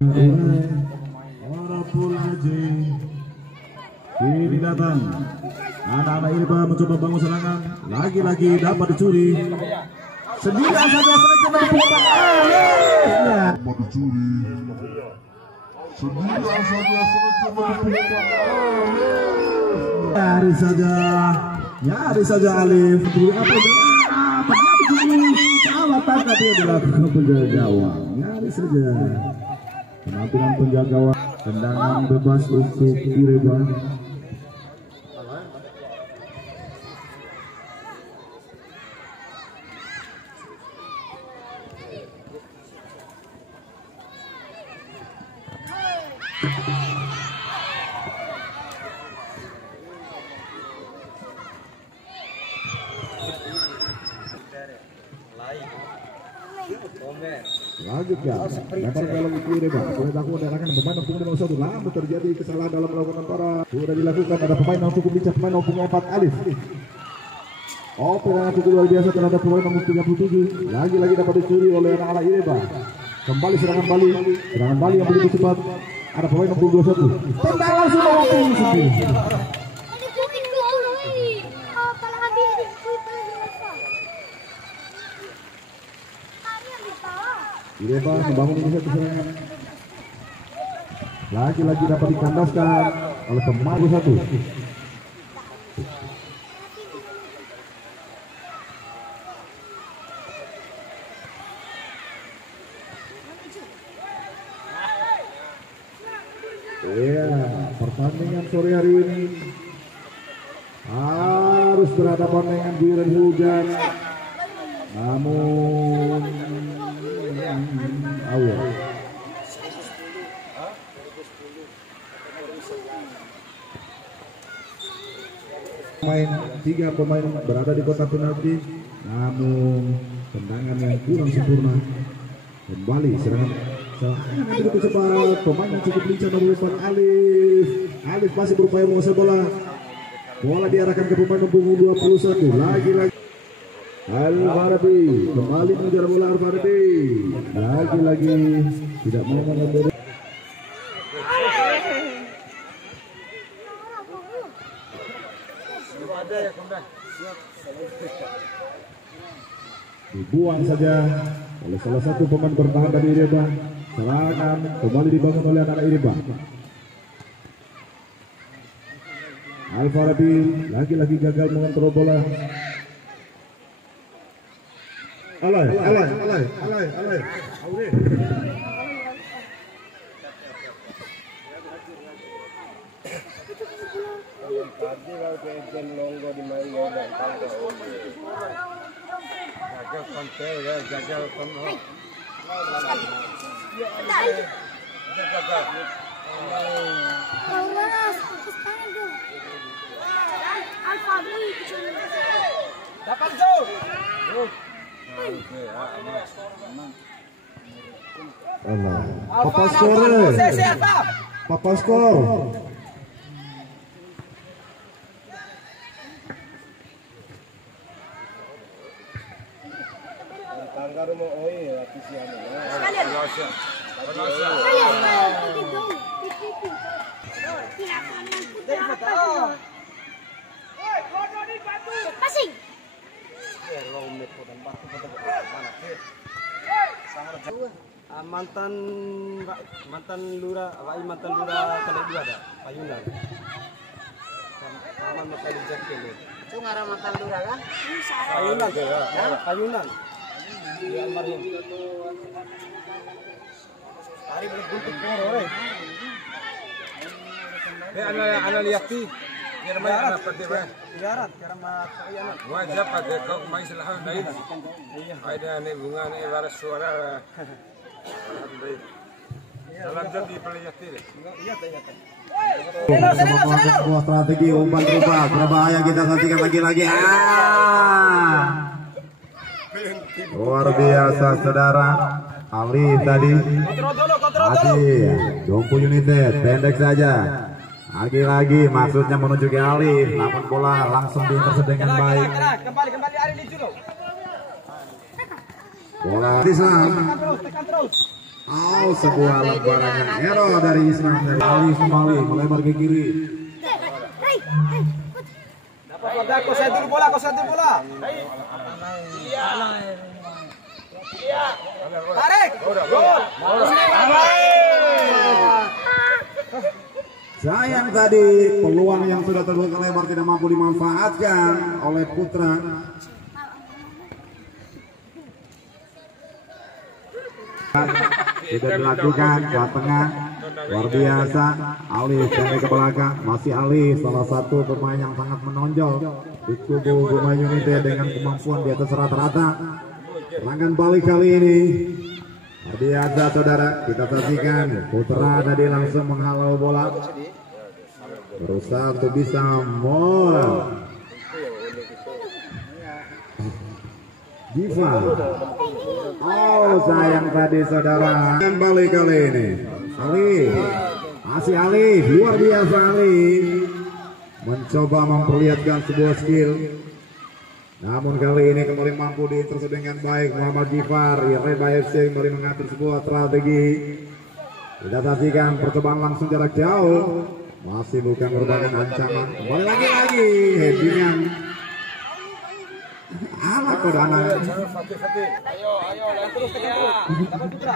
Warapul Haji kini datang. Anak-anak Irba mencoba bangun serangan, lagi-lagi dapat dicuri. Sendirian saja mereka dapat dicuri. Sendirian saja Nyaris saja Alif. Salah tangkap yang dilakukan penjaga gawang. Nyaris saja. Penampilan penjaga gawang, tendangan bebas untuk Irba. Lanjutkan, dapat dalam kiri Pak. Sudah dilakukan gerakan pemain nomor 51. Namun terjadi kesalahan dalam melakukan para. Sudah dilakukan ada pemain yang cukup lincah, pemain nomor 4 Alif. Oh, tendangan cukup luar biasa terhadap pemain nomor 37. Lagi-lagi dapat dicuri oleh anak-anak Irba. Kembali serangan Bali yang begitu cepat. Ada pemain nomor 21. Tendang langsung nomor 29. Irba membangun inisiatif serangan. Lagi-lagi dapat dikandaskan oleh pemain satu. Iya, pertandingan sore hari ini harus berhadapan dengan guyuran hujan. Namun tiga pemain berada di kotak penalti, namun tendangan yang kurang sempurna. Kembali serangan begitu cepat, pemain yang cukup lincah nomor 4 Alif masih berupaya menguasai bola diarahkan ke pemain nomor 21. Lagi-lagi Al-Farabi kembali mengejar bola. Al-Farabi lagi-lagi tidak mau mengambil. Dibuang saja oleh salah satu pemain bertahan dari Irba. Serangan kembali dibangun oleh anak Irba. Al-Farabi lagi-lagi gagal mengontrol bola. Alay. Papa skor. mantan lurah kali dua ada Payunan. Aman makan di Jakil. Itu ngarah mantan lurah kan? Payunan ya. Payunan. Di almarhum. Hari berbuntuk orang. Ana liyati. Kira pertiba. Ziarat karena anak. Wajib ada kau mai selahan baik. Ada nih bunga nih waras suara. Dalam jadi peliyati. Iya. Sebuah strategi umpan berubah, berbahaya kita saksikan lagi-lagi. Luar biasa saudara. Ali tadi. Dompu United pendek saja. Lagi-lagi maksudnya menuju ke Ali, namun bola langsung diintercept dengan baik. Kembali Ali di dulu. Bola Tisam. Oh, sebuah lemparan error dari Ismail. Ali kembali melebar ke kiri. Kau sentuh bola. Tarik. Gol. Sayang tadi peluang yang sudah terbuka lebar tidak mampu dimanfaatkan oleh Putra. Sudah dilakukan ke tengah, luar biasa. Alif sampai ke belakang, masih Alif, salah satu pemain yang sangat menonjol di kubu Bima United dengan kemampuan di atas rata-rata. Serangan balik kali ini luar biasa, saudara. Kita saksikan Putra tadi langsung menghalau bola, berusaha untuk bisa Giva. Oh, sayang tadi, saudara. Dan balik kali ini Alif, masih Alif, luar biasa Alif mencoba memperlihatkan sebuah skill, namun kali ini kembali mampu diintercept dengan baik Muhammad Gifar. Reba FC kembali mengatur sebuah strategi. Kita saksikan percobaan langsung jarak jauh, masih bukan merupakan ancaman. Kembali lagi headingan anak kodana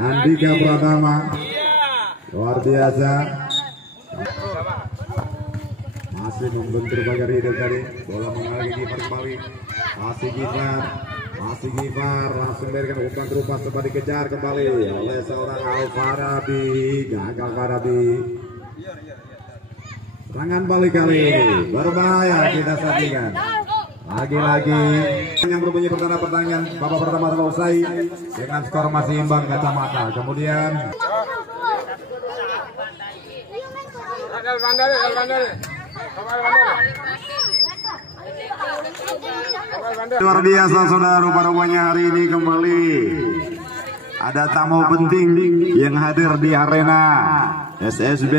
Andika Pratama, luar biasa. Masih membentur pagar hidup tadi. Bola mengalir ke Gifar kembali. Masih Gifar langsung berikan umpan terupas sempat dikejar kembali oleh seorang Al-Farabi. Gagal Farabi. Serangan balik kali ini berbahaya, kita saksikan. Lagi-lagi yang berbunyi pertanda pertandingan babak pertama telah usai dengan skor masih imbang kacamata. Kemudian luar biasa, saudara. Rupanya hari ini kembali ada tamu penting yang hadir di arena SSB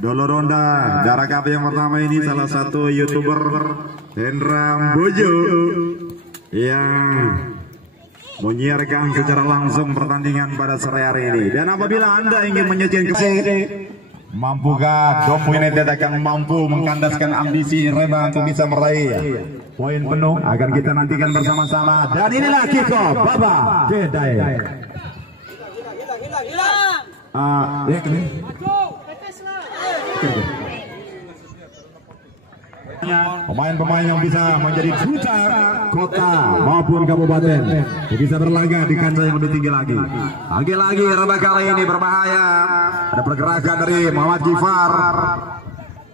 Doloronda. Darah Cup yang pertama ini salah satu YouTuber Hendra Bojo yang menyiarkan secara langsung pertandingan pada sore hari ini. Dan apabila Anda ingin menyajikan mampukah Dom United akan mampu mengkandaskan ambisi Reba untuk bisa meraih poin penuh, akan kita nantikan bersama-sama. Dan inilah kick-off Baba Jedai. Pemain-pemain yang bisa menjadi duta kota maupun kabupaten bisa berlaga di kancah yang lebih tinggi lagi. Lagi-lagi Reba kali ini berbahaya. Ada pergerakan dari Muhammad Gifar,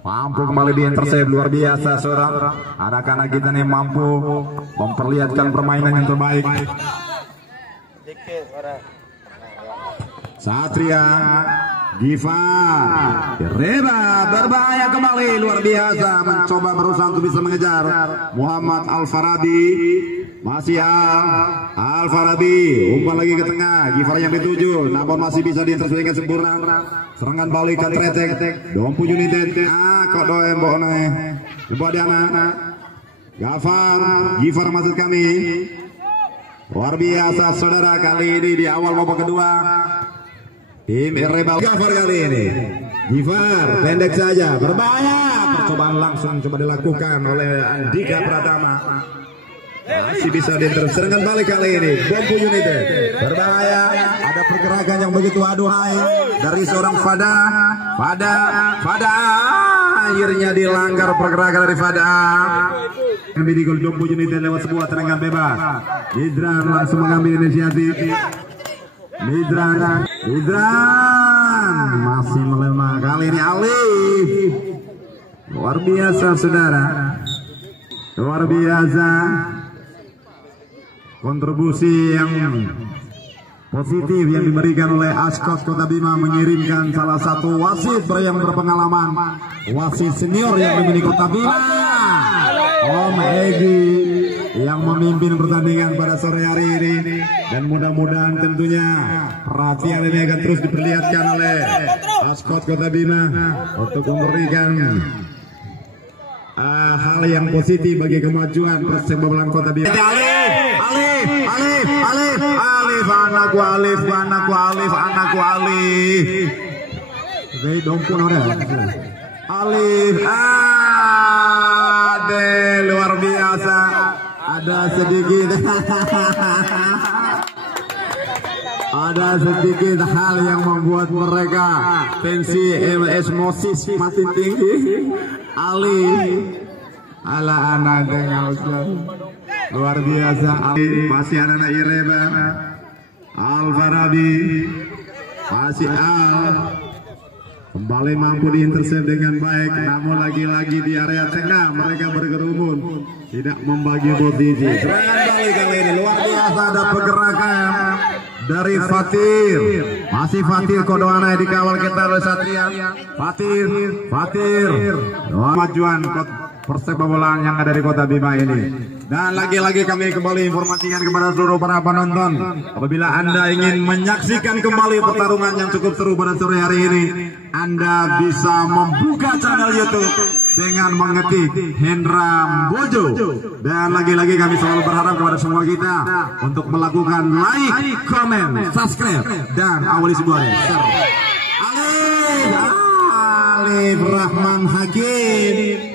mampu kembali di intercept. Luar biasa, saudara. Anak-anak kita nih mampu memperlihatkan permainan yang terbaik. Satria Gifar, Reba berbahaya kembali, luar biasa mencoba berusaha untuk bisa mengejar Muhammad Al-Farabi. Masih Al-Farabi umpan lagi ke tengah, Gifar yang dituju namun masih bisa diintercept dengan sempurna. Serangan balik ke Tretek Dompu United. Kok doem bone buat anak Gifar maksud kami. Luar biasa, saudara. Kali ini di awal babak kedua tim Rebel Gifar kali ini. Gifar pendek saja, berbahaya. Percobaan langsung coba dilakukan oleh Andika Pratama. Masih bisa diintercept. Serangan balik kali ini Dompu United berbahaya. Ada pergerakan yang begitu aduhai dari seorang Fada. Akhirnya dilanggar pergerakan dari Fada. Di gol Dompu United lewat sebuah tendangan bebas. Midran langsung mengambil inisiatif. Midran masih melemah kali ini. Alif, luar biasa, saudara. Luar biasa kontribusi yang positif yang diberikan oleh Askot Kota Bima, mengirimkan salah satu wasit yang berpengalaman, wasit senior yang dimiliki Kota Bima, Om Egi, yang memimpin pertandingan pada sore hari ini. Dan mudah-mudahan tentunya perhatian ini akan terus diperlihatkan oleh Askot Kota Bima untuk memberikan hal yang positif bagi kemajuan Persib Babelan Kota Bima. Alif, anakku Alif. Oke, dompun ada. Alif, luar biasa. Ada sedikit hal yang membuat mereka tensi emosi makin tinggi. Alif, ala anak dengan luar biasa. Alif, masih anak Ireba, Al-Farabi, masih kembali mampu diintercept dengan baik, namun lagi-lagi di area tengah mereka berkerumun, tidak membagi posisi. Serangan balik kali ini luar biasa, ada pergerakan dari Fatir, masih Fatir Kodoana dikawal kita oleh Satria. Fatir, kemajuan Persib Babelan yang ada di Kota Bima ini. Dan lagi-lagi kami kembali informasikan kepada seluruh para penonton, apabila Anda ingin menyaksikan kembali pertarungan yang cukup seru pada sore hari ini, Anda bisa membuka channel YouTube dengan mengetik Hendra Bojo. Dan lagi-lagi kami selalu berharap kepada semua kita untuk melakukan like, comment, subscribe, dan awali sebuah share. Alif Rahman Hakim.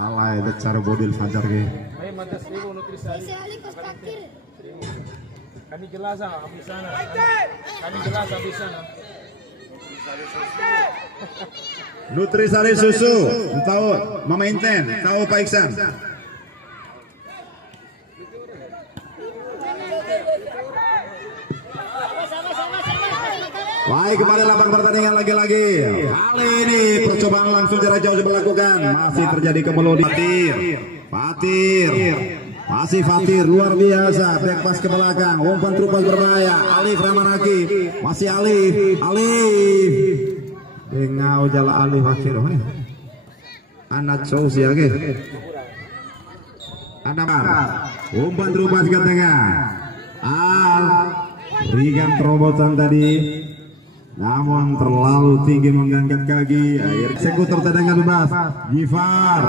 Alay decar bodil fajar ge. Kani gelas habis sana. Nutrisari susu, tahu Mama Inten, tahu Pak Iksan. Baik, kembali lapang pertandingan lagi-lagi. Kali ini percobaan langsung jarak jauh dilakukan. Masih terjadi kemelodi. Fatir luar biasa. Back pass ke belakang. Umpan terupas berbahaya. Alif Ramanaki. Masih Alif. Engau jala Alif akhir. Anak Chousi lagi. Anak umpan terupas ke tengah. Berikan terobosan tadi, namun terlalu tinggi mengangkat kaki. Eksekutor tendangan bebas. Gifar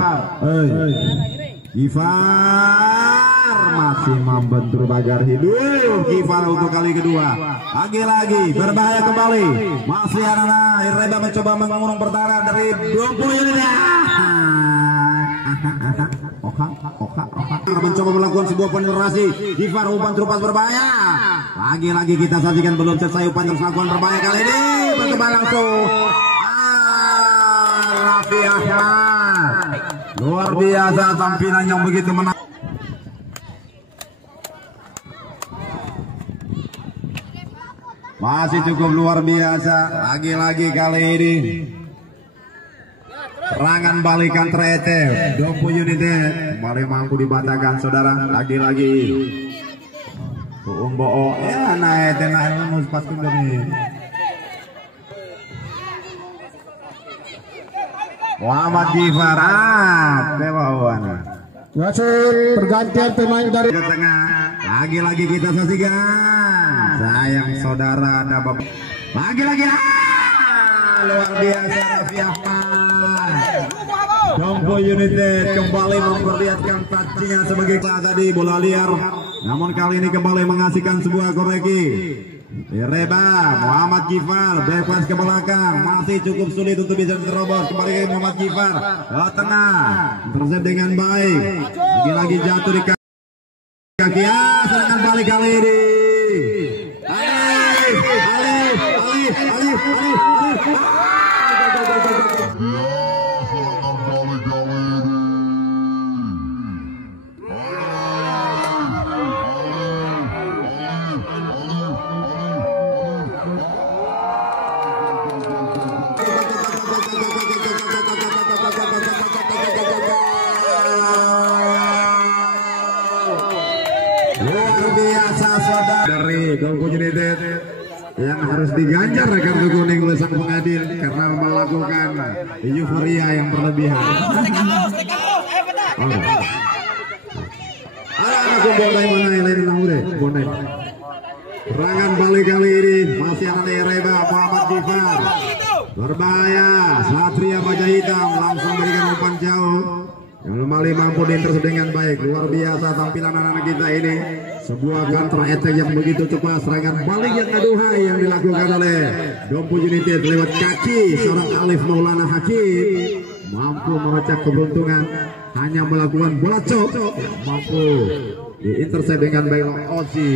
masih membentur pagar hidup. Gifar untuk kali kedua. Lagi-lagi berbahaya kembali. Masih anak Ireba mencoba mengurung pertahanan dari 20 unit. Oka mencoba melakukan sebuah penetrasi. Gifar umpan terupas berbahaya. Lagi-lagi kita saksikan belum selesai umpan terus melakukan berbahaya kali ini. Berkembang langsung. Raffi Ahmad. Luar biasa tampilan yang begitu menarik. Masih cukup luar biasa. Lagi-lagi kali ini serangan balikan Trete 20 unit kembali mampu dibatakan saudara. Lagi-lagi Umbo naik tengah ilmu pas kembali. Muhammad Gifar Dewawan. Wasit pergantian pemain dari tengah. Lagi-lagi kita saksikan. Sayang saudara ada bapak. Lagi-lagi luar biasa Raffi Ahmad. Jompo United kembali memperlihatkan tajinya sebagai tadi bola liar. Namun kali ini kembali mengasihkan sebuah koreksi. Ireba, Muhammad Gifar, bebas ke belakang, masih cukup sulit untuk bisa diterobos. Kembali ke Muhammad Gifar, ke tengah, intercept dengan baik. Lagi-lagi jatuh di kaki. Serangan balik kali ini. Alif. Dari Jompo United yang harus diganjar kartu kuning oleh sang pengadil karena melakukan euforia yang berlebihan. Anak bondai mana yang lain naure bondai. Serangan balik kali ini masih ada Reba Muhammad Difar. Berbahaya, Satria Baja Hitam langsung berikan umpan jauh. Yang kembali mampu diintercept dengan baik. Luar biasa tampilan anak-anak kita ini. Sebuah counter attack yang begitu cepat. Serangan balik yang aduhai yang dilakukan oleh Dompu United lewat kaki seorang Alif Maulana Hakim. Mampu memecah keberuntungan. Hanya melakukan bola cok. Mampu diintercept dengan baik oleh Ozi.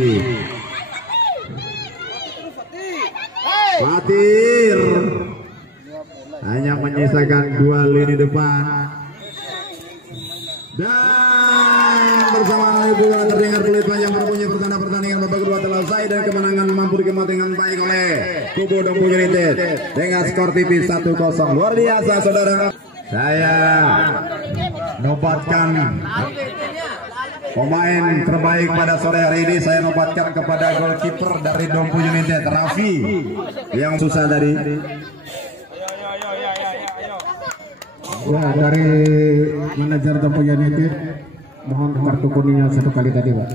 Fatir hanya menyisakan 2 lini depan. Dan bersama itu terdengar peluit panjang berbunyi pertanda pertandingan babak kedua telah usai dan kemenangan mampu dikemas dengan baik oleh kubu Dompu United dengan skor tipis 1-0. Luar biasa saudara. Saya nobatkan pemain terbaik pada sore hari ini. Saya nobatkan kepada goalkeeper dari Dompu United, Raffi, yang susah tadi. Ya, dari manajer Dompu United mohon kartu kuningnya 1 kali tadi, Pak.